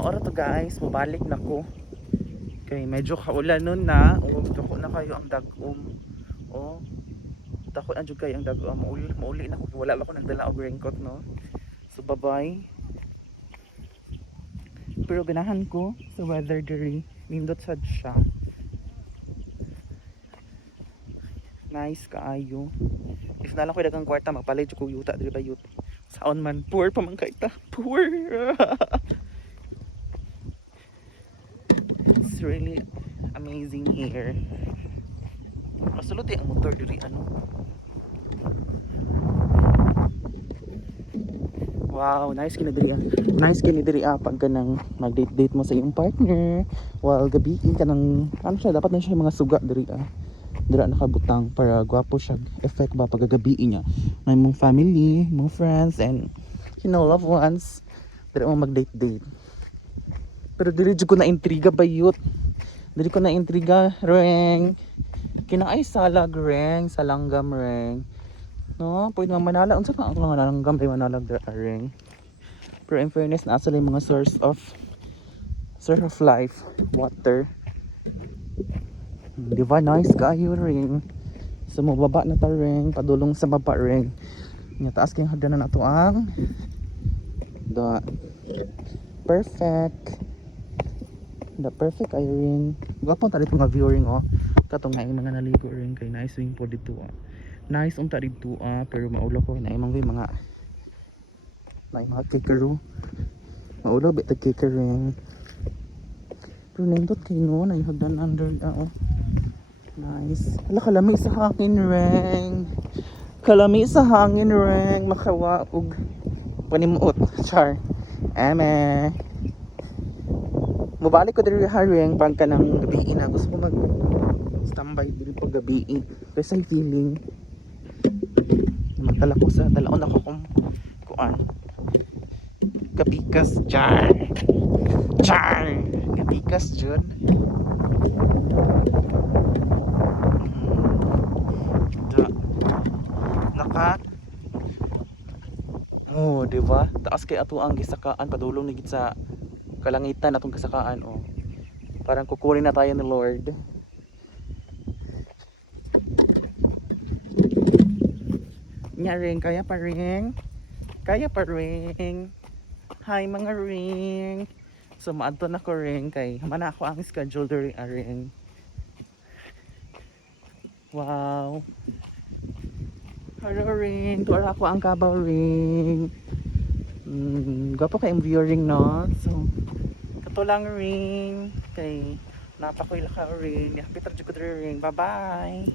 maora to guys, mabalik na ko. Kay medyo kaulan nun na. O, dako na kayo ang dagom. O, dako na jud kayo ang dagom. Mauli na ko. Wala ba ko nagdala og raincoat no. So bye bye. Pero ganahan ko sa weather diri. Nindot sad siya. Nice kaayo. If nalang ko dagang kwarta magpalit ko yuta diri ba yuta. Saon man poor pa man kaita. Poor. It's really amazing here. Kasulod ang motor diri ano. Wow, nice kini diri. Nice kini diri pag kanang mag-date mo sa iyong partner. While gabi kanang ano siya dapat na siya mga suga diri dira nakabutang para gwapo siya effect ba pagagabi niya may mong family, mong friends and loved ones dira mo mag-date. Pero diri jud ko na intriga bayot. Diri ko na intriga reng. Kinaay salag reng, salanggam reng. No, pwede man manala unsa ka ang langgam ay manalag dira reng. Pero in fairness na sa mga source of life, water. Di ba nice kayo ring. So mababa na ta ring, padulong sa baba ring. Nya taas kay hagdanan nato ang the perfect ay ring. Gwapo ta dito nga view ring oh. Katong na mga naligo ring kay nice swing po dito Nice unta dito pero maulaw ko na imong mga kikero. Maulaw bit kikero ring. Pero nindot kay no na hagdan under oh. Nice. Hala kalami sa hangin reng. Kalami sa hangin reng. Makawa og panimuot. Char. Eme. Mubalik ko diri reng pag kanang gabi na. Gusto ko mag standby diri pag gabi. Kasi feeling magdala ko sa dalaon ako kung kuan. Kapikas char. Char. Kapikas jud. Oh, di ba? Taas kay ato ang gisakaan padulong ni gid sa kalangitan atong kasakaan oh. Parang kukunin na tayo ni Lord. Nya ring kaya pa ring. Kaya pa ring. Hi mga ring. So maadto na ko ring kay mana ako ang schedule diri ring. Wow. Hello ring, tuwara ko ang kabaw ring. Gwapo kay ang view ring no. So kato lang ring kay napakoy la ka ring. Happy trip ko ring. Bye bye.